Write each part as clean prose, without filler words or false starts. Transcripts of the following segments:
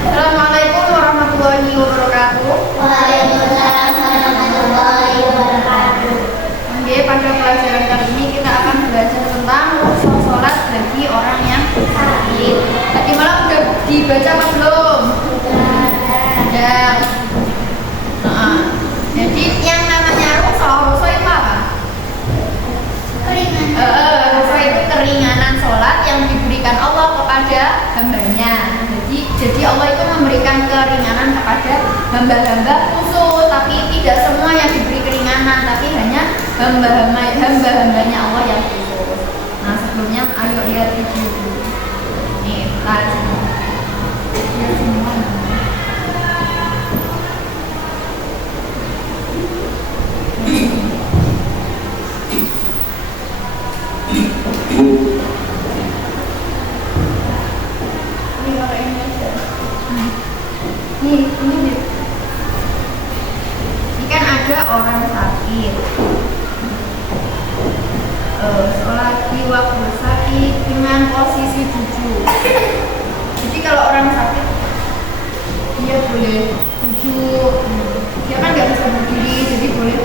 Assalamualaikum warahmatullahi wabarakatuh. Waalaikumsalam warahmatullahi wabarakatuh. Oke, pada pelajaran kali ini kita akan belajar tentang rukun sholat bagi orang yang sakit. Tadi malam udah dibaca apa belum? Sudah. Nah, jadi yang namanya rukun itu apa? Rukun itu keringanan sholat yang diberikan Allah kepada hambanya. Jadi Allah itu memberikan keringanan kepada hamba-hamba khusus, tapi tidak semua yang diberi keringanan, tapi hanya hamba-hambanya Allah yang khusus. Nah, sebelumnya ayo lihat video dulu. Nih, lihat semua. Lihat semua. Ini kan ada orang sakit. Sholat di waktu sakit dengan posisi duduk. Jadi kalau orang sakit dia boleh duduk. Dia kan nggak bisa berdiri, jadi boleh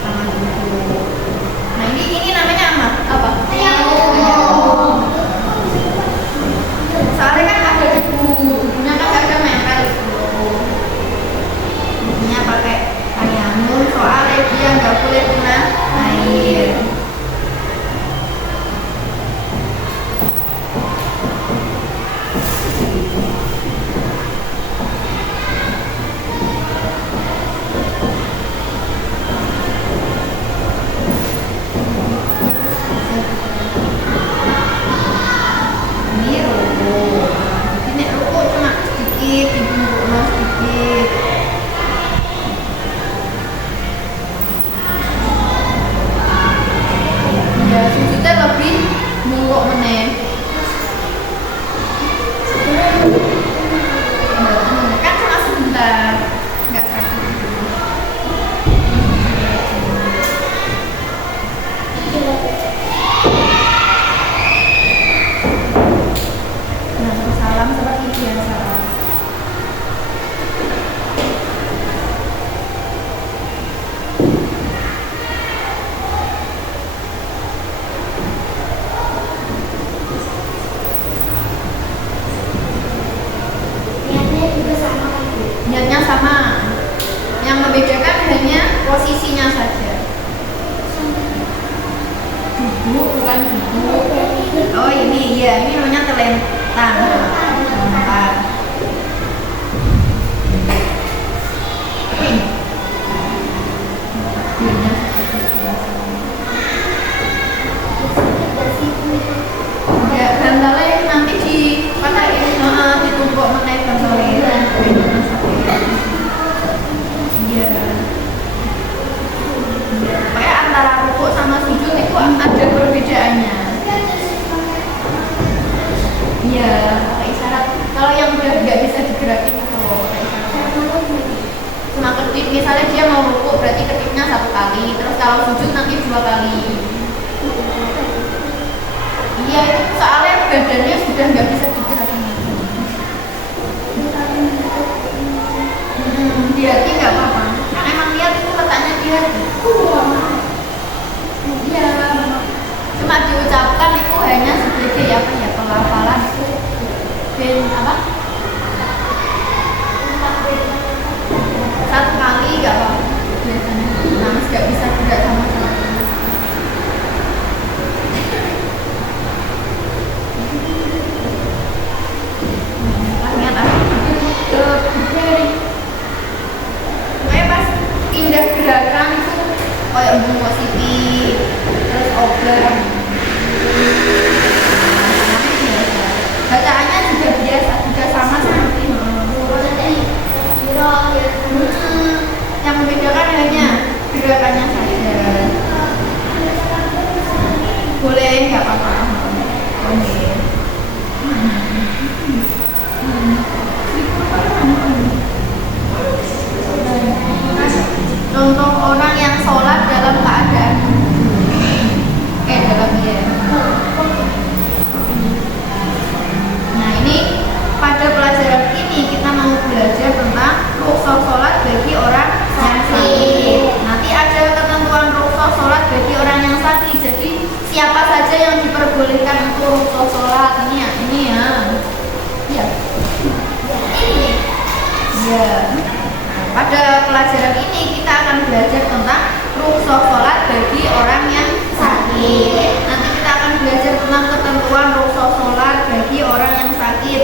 tangan duduk. Nah ini namanya apa? Soalnya kan ada dudunya kan ada mental itu. Dudunya pakai tayamum, soalnya dia nggak boleh kena air. Lebih mungkuk meneh. Kan cuma sebentar, nggak sakit. Nah, salam seperti biasa. Niatnya sama, yang membedakan hanya posisinya saja. Duduk bukan duduk. Oh ini ya, ini namanya telentang. Ya, bantalnya nanti dipatahin, ditumpuk meneh bantalnya. Iya. Kayak antara rukuk sama sujud itu ada perbedaannya. Iya, pakai isyarat. Kalau yang udah nggak bisa digerakin itu pakai isyarat. Cuma ketip, misalnya dia mau rukuk berarti ketipnya 1 kali, terus kalau sujud nanti 2 kali. Iya, itu soalnya badannya sudah nggak bisa digerakin lagi. Di hati nggak apa-apa. Kan emang lihat itu letaknya di hati. Iya. Cuma diucapkan itu hanya sebagai pelafalan itu. Ben apa? 1 kali nggak apa-apa biasanya. Nah, nggak bisa gerak sama sekali. Ingat pas pindah gerakan itu kayak bungkus positif, terus obeng. Bacaannya juga biasa, juga saja. Pada pelajaran ini kita akan belajar tentang rukhsah sholat bagi orang yang sakit. Nanti kita akan belajar tentang ketentuan rukhsah sholat bagi orang yang sakit.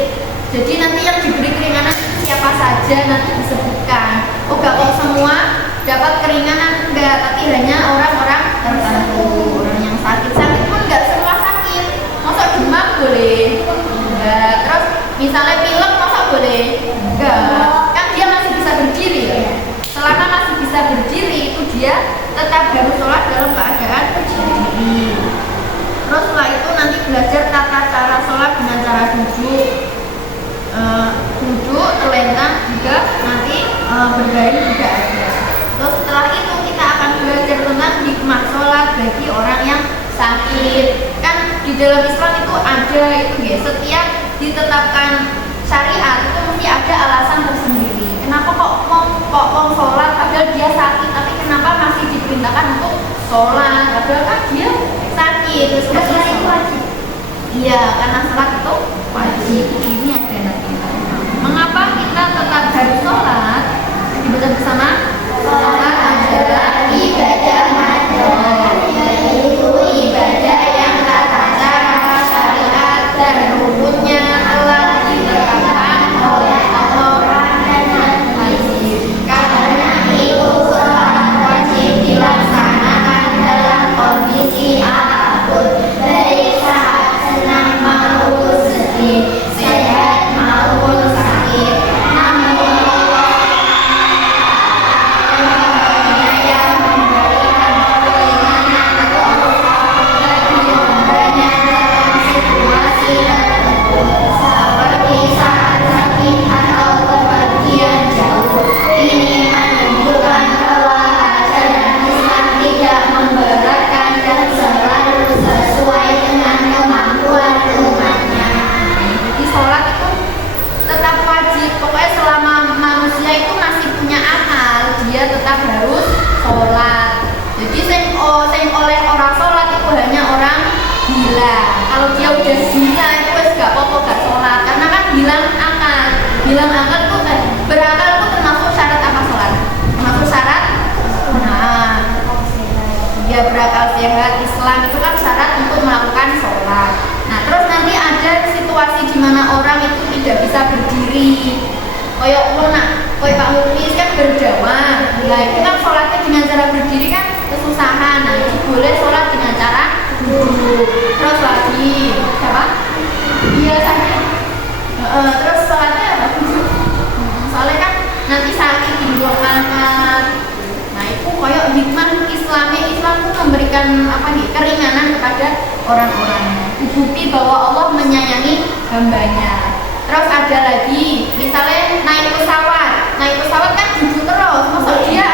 Jadi nanti yang diberi keringanan siapa saja nanti disebutkan. Oh gak kok semua dapat keringanan, enggak, tapi hanya orang-orang tertentu. Orang yang sakit-sakit pun enggak semua sakit. Masa demam boleh? Enggak. Terus misalnya pilek masa boleh? Enggak. Kan dia masih bisa berdiri ya. Selama masih bisa berdiri itu dia tetap harus sholat dalam keadaan berdiri. Terus setelah itu nanti belajar tata cara sholat dengan cara duduk, duduk, terlentang juga nanti berbaring juga ada. Terus setelah itu kita akan belajar tentang hikmah sholat bagi orang yang sakit. Kan di dalam Islam itu ada itu ya, setiap ditetapkan syariat itu mesti ada alasan tersendiri. Kenapa kok mau sholat padahal dia sakit, tapi kenapa masih diperintahkan untuk sholat padahal kan dia sakit? Terus sholat itu wajib. Iya, karena sholat itu wajib. Ini ada nanti. Mengapa kita tetap harus sholat? Dibaca bersama. Sholat adalah ibadah madhab, yaitu ibadah yang tata cara syariat dan rukunnya telah ditetapkan oleh Allah dan wajib. Karena itu sholat wajib dilaksanakan dalam kondisi apapun, baik saat senang maupun sedih, sehat maupun sakit. Namun tetap harus sholat. Jadi yang oleh orang sholat itu hanya orang gila. Kalau dia udah gila itu wes gak apa-apa gak sholat, karena kan hilang akal. Hilang akal tuh berakal itu termasuk syarat apa sholat? Termasuk syarat. Nah, dia berakal sehat. Islam itu kan syarat untuk melakukan sholat. Nah, terus nanti ada situasi di mana orang itu tidak bisa berdiri. Kayak Pak Muflis kan berjamaah. Nah, itu kan sholatnya dengan cara berdiri kan kesusahan. Nah, itu boleh sholat dengan cara duduk. Terus lagi, siapa? Biasanya. Terus sholatnya apa? Duduk. Soalnya kan nanti sakit di dua angkat. Nah, itu kayak hikmah Islam itu memberikan keringanan kepada orang-orangnya. Bukti bahwa Allah menyayangi hambanya. Terus ada lagi, misalnya naik pesawat kan duduk terus, masa dia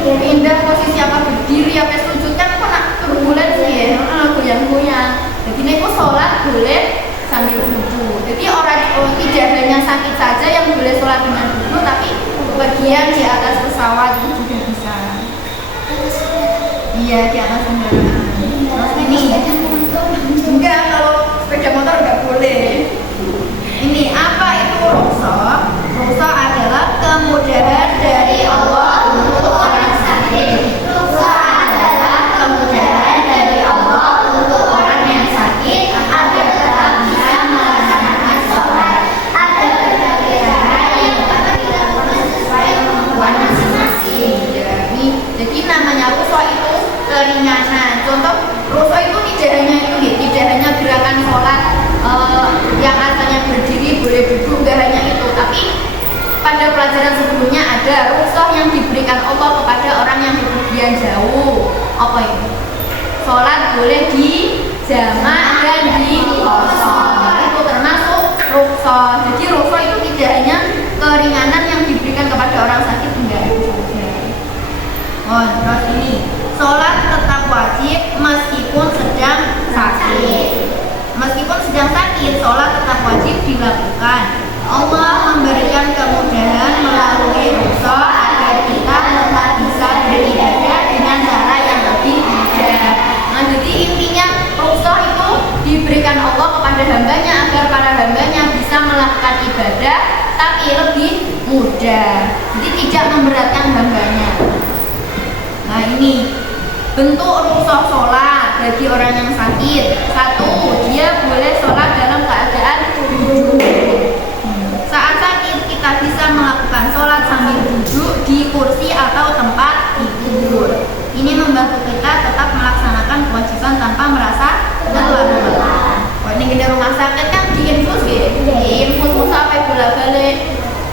pindah posisi berdiri sujud kan kena turbulensi ya, goyang-goyang. Jadi ini sholat boleh sambil duduk. Jadi tidak hanya sakit saja yang boleh sholat dengan duduk, tapi bagian di atas pesawat itu juga bisa. Iya, di atas kendaraan. Terus ini enggak, kalau sepeda motor enggak boleh. Ini apa itu rukhsah? Rukhsah adalah kemudahan dari Allah untuk orang sakit. Rukhsah adalah kemudahan dari Allah untuk orang yang sakit agar tetap bisa melaksanakan sholat. Ada berbagai cara yang dapat dilakukan sesuai kemampuan masing-masing. Jadi namanya rukhsah itu keringanan. Contoh rukhsah itu tidak hanya gerakan sholat yang asalnya berdiri boleh duduk, gak hanya itu, tapi pada pelajaran sebelumnya ada rukhsah yang diberikan Allah kepada orang yang bepergian jauh. Apa itu? Sholat boleh di jamak dan di kosong, itu termasuk rukhsah. Jadi rukhsah itu tidak hanya keringanan yang diberikan kepada orang sakit, enggak itu saja. Terus ini sholat tetap wajib meskipun sedang sakit. Meskipun sedang sakit, sholat tetap wajib dilakukan. Allah memberikan kemudahan melalui rukhsah agar kita tetap bisa beribadah dengan cara yang lebih mudah. Nah, jadi intinya rukhsah itu diberikan Allah kepada hambanya agar para hambanya bisa melakukan ibadah tapi lebih mudah. Jadi tidak memberatkan hambanya. Nah ini bentuk rukhsah sholat bagi orang yang sakit. 1, dia boleh sholat dalam keadaan duduk. Saat sakit kita bisa melakukan sholat sambil duduk di kursi atau tempat tidur. Ini membantu kita tetap melaksanakan kewajiban tanpa merasa lelah. Kalau ini rumah sakit kan diinfus ya, diinfus sampai bolak-balik.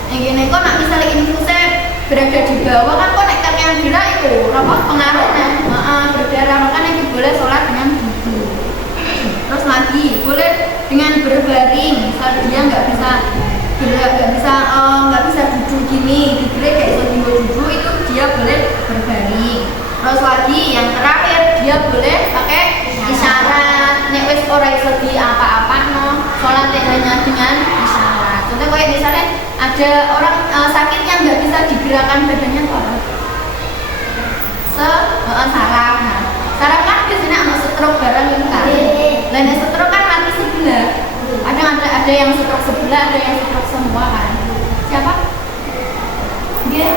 Yang gini kok nak misalnya infusnya berada di bawah kan kok nek yang gerak itu apa pengaruhnya berdarah, makanya kita boleh sholat dengan duduk. Terus lagi boleh dengan berbaring, misal dia nggak bisa gerak, nggak bisa duduk gini, digerak kayak duduk itu dia boleh berbaring. Terus lagi yang terakhir dia boleh pakai isyarat. Nek wis ora iso di apa-apa no, sholat hanya dengan isyarat. Contoh kayak misalnya ada orang sakit yang nggak bisa digerakkan badannya tuh apa? Saraf. Nah, saraf kan biasanya anak stroke barang kan. Lain stroke kan mati sebelah. Ada yang stroke sebelah, ada yang stroke semua kan. Siapa? Dia.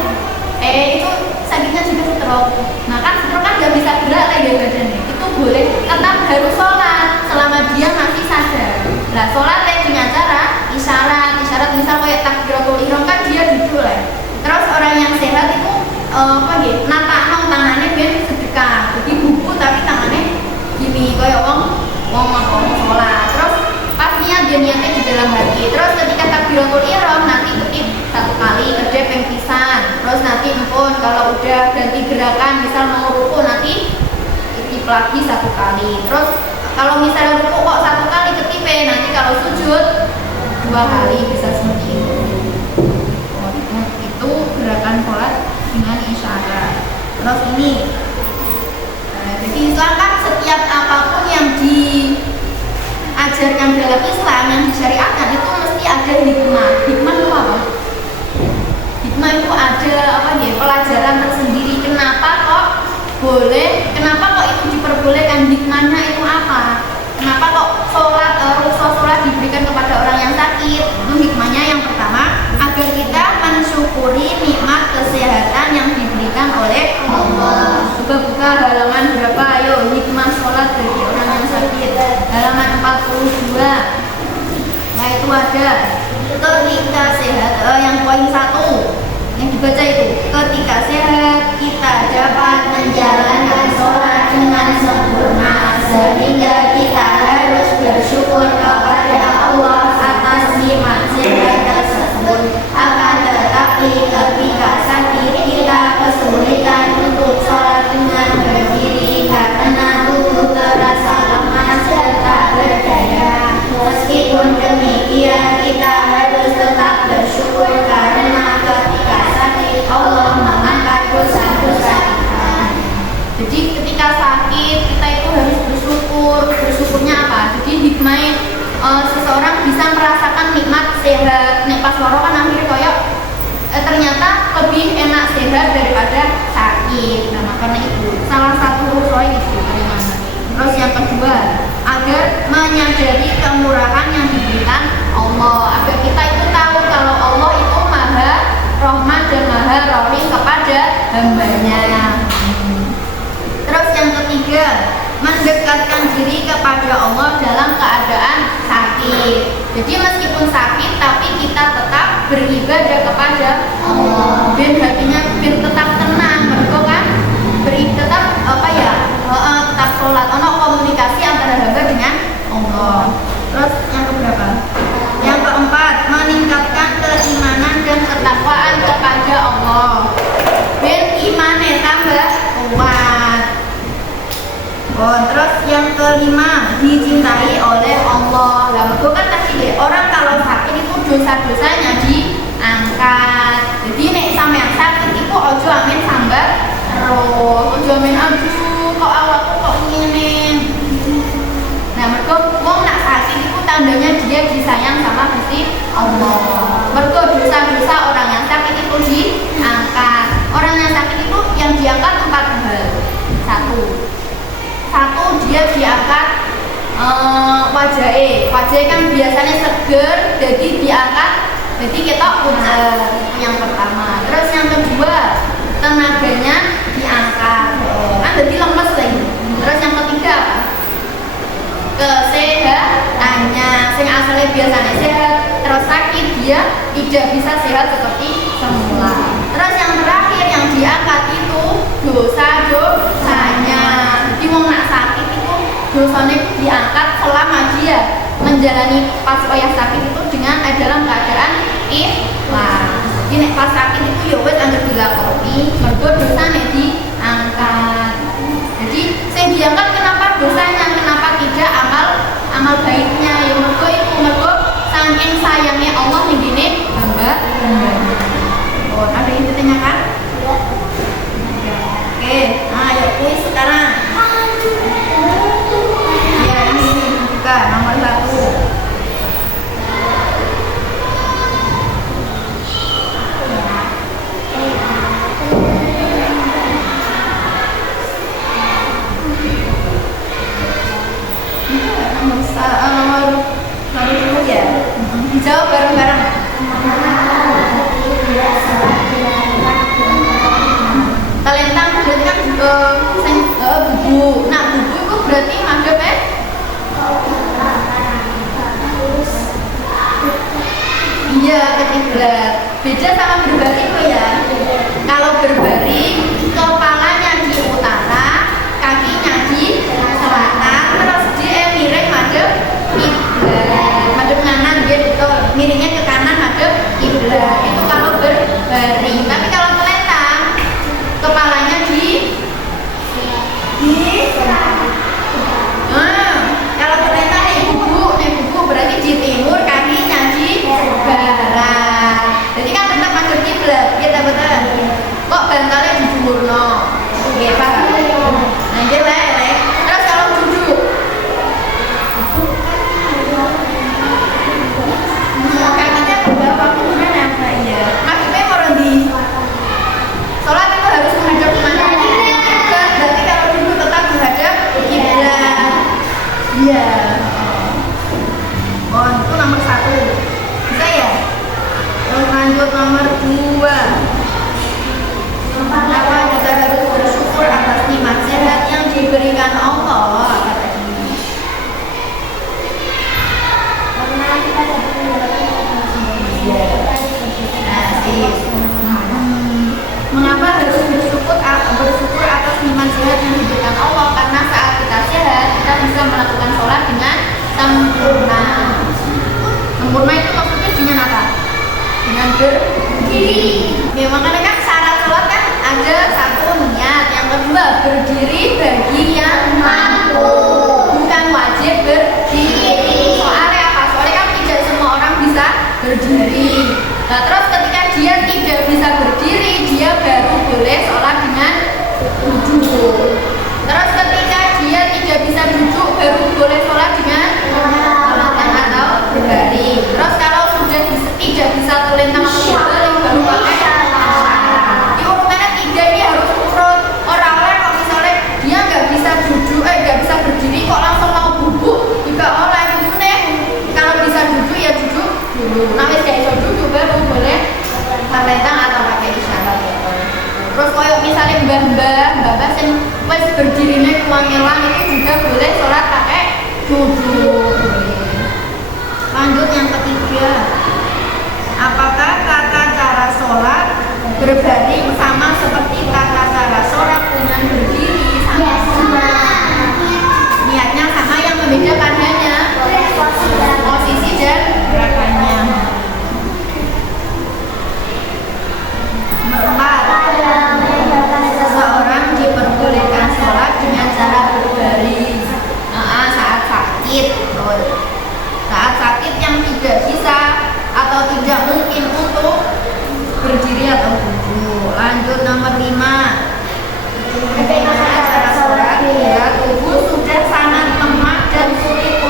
Itu sakitnya juga stroke. Nah kan stroke kan nggak bisa gerak lagi badannya. Itu boleh tetap harus sholat selama dia masih sadar. Nah sholat dengan cara isyarat misal kayak takbiratul ihram kan dia duduk lah. Terus orang yang sehat itu natakno tangannya biar sedekah. Jadi buku tapi tangannya gini kayak wong sholat. Terus pastinya dia niatnya di dalam hati. Terus ketika takbiratul ihram nanti ketip 1 kali kerja pengpisan. Terus nanti empun kalau udah ganti gerakan misal mau ruku nanti ketip lagi 1 kali. Terus kalau misalnya ruku kok 1 kali ketip, nanti kalau sujud 2 kali, bisa seperti itu. Itu gerakan sholat dengan isyarat. Terus ini jadi Islam kan setiap apapun yang diajarkan dalam Islam, yang disyariatkan itu mesti ada hikmah. Hikmah itu apa? Hikmah itu ada pelajaran tersendiri. Kenapa kok itu diperbolehkan? Hikmahnya itu apa? Kenapa kok rukhsah sholat diberikan kepada orang yang sakit? Itu hikmahnya yang pertama, agar kita mensyukuri nikmat kesehatan yang diberikan oleh Allah. Buka halaman berapa? Ayo, hikmah sholat bagi orang yang sakit. Halaman 42. Nah itu ada ketika sehat, yang poin 1 yang dibaca itu, ketika sehat kita dapat menjalankan sholat dengan sempurna, sehingga kita harus bersyukur kepada Allah atas nikmat sehat tersebut. Akan tetapi ketika sakit kita kesulitan untuk sholat dengan berdiri karena tubuh terasa lemas dan tak berdaya. Meskipun demikian kita harus tetap bersyukur karena ketika sakit Allah mengangkat dosa-dosa kita. Jadi ketika sakit kita itu harus bersyukur. Bersyukurnya apa? Jadi hikmah seseorang bisa merasakan nikmat sehat. Nek pas loro kan akhirnya koyok ternyata lebih enak sehat daripada sakit. Nah karena itu salah satu rukhsah itu keringanan. Terus yang kedua, agar menyadari kemurahan yang diberikan Allah, agar kita itu tahu kalau Allah itu maha rahmat dan maha rahim kepada hambanya. Terus yang ketiga, mendekatkan diri kepada Allah dalam keadaan sakit. Jadi meskipun sakit tapi kita tetap beribadah kepada Allah. Biar hatinya tetap tenang, kan? Tetap tetap sholat. Ono komunikasi antara hamba dengan Allah. Terus yang keberapa? Yang keempat, meningkatkan keimanan dan ketakwaan kepada Allah. Biar imannya tambah kuat. Terus yang kelima, dicintai oleh Allah. Lah mergo kan tadi deh, orang kalau sakit itu dosa-dosanya diangkat. Jadi nek sampean sakit itu ojo amin sambar terus, ojo amin aduh kok awakku kok ngene. Nah mergo wong nak sakit itu tandanya dia disayang sama Gusti Allah. Mergo dosa-dosa orang yang sakit itu diangkat. Orang yang sakit itu yang diangkat 4 hal. Satu dia diangkat wajahnya kan biasanya seger, jadi diangkat, jadi kita yang tidak bisa sehat seperti semula. Terus yang terakhir yang diangkat itu dosa-dosanya. Jadi wong nak sakit itu dosanya diangkat selama dia menjalani pas wayah sakit itu dengan dalam keadaan ikhlas. Jadi nek pas sakit itu ya wis anggere dilakoni, mergo dosane diangkat. Jadi sing diangkat kenapa dosanya, kenapa tidak amal baiknya? Ya mergo saking sayangnya Allah ning dene hamba-hambanya. Oh, ada yang ditanyakan? Oke, ayo kuis sekarang. Ya, ini buka nomor 1. Nomor dulu ya. Dijawab bareng-bareng. Talentang berarti kan bubu. Nah, bubu itu berarti madhep iya, ke kiblat. Beda sama berbaring loh ya. Kalau berbaring, kepalanya di utara, kakinya di selatan, terus dia miring madhep kiblat. Madhep kanan dia betul. Miringnya ke kanan madhep kiblat. Itu kalau berbaring. Tapi kalau telentang, kepalanya di kalau telentang nih bubu berarti di timur, kakinya di barat. Jadi kan tetap madhep kiblat, gitu betul. Kok bantalnya di jumurno? Oke, paham. Nah, jelek. Terus kalau duduk, kakinya ke bawah kemudian apa ya? Maksudnya kalau di sholat itu harus menghadap kemana? Kiblat. Berarti kalau duduk tetap menghadap kiblat. Iya. Oh, itu nomor 1. Bisa ya? Terus lanjut nomor 2. Kenapa kita harus bersyukur atas nikmat sehat yang diberikan Allah? Kata ini. Karena kita dapat mendapatkan Mengapa harus bersyukur atas nikmat sehat yang diberikan Allah? Karena saat kita sehat, kita bisa melakukan sholat dengan sempurna. Sempurna itu maksudnya dengan apa? Dengan berdiri. Ya, makanya kan syarat sholat kan ada 1 niat, yang kedua berdiri bagi yang mampu. Bukan wajib berdiri. Soalnya apa? Soalnya kan tidak semua orang bisa berdiri. Nah, terus ketika dia tidak bisa berdiri, dia baru boleh sholat dengan duduk. Terus ketika dia tidak bisa duduk, baru boleh sholat dengan telentang atau berbaring. Terus kalau sudah tidak bisa telentang atau berbaring, baru pakai di urutannya 3 ini harus urut. Orang-orang kalau misalnya dia nggak bisa duduk, nggak bisa berdiri, kok langsung mau bubuk, juga oleh itu nih. Kalau bisa duduk ya duduk dulu. Nah, wis gak bisa duduk baru boleh telentang atau pakai isyarat. Terus koyok misalnya mbah-mbah sing wis berdirine kuwangelan itu juga boleh sholat pakai duduk. Lanjut yang ketiga. Apakah tata cara sholat berbaring sama seperti tata cara sholat dengan berdiri? Sama. Niatnya sama, yang membedakan hanya posisi dan gerakannya. Seseorang diperbolehkan sholat dengan cara berbaring saat sakit. Saat sakit yang tidak bisa atau tidak mungkin untuk berdiri atau duduk. Lanjut nomor 5. Bagaimana cara sholat bila tubuh sudah sangat lemah dan sulit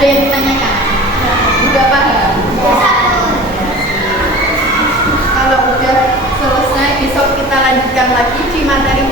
Ada yang ditanyakan? Udah paham? Kalau udah selesai, besok kita lanjutkan lagi di materi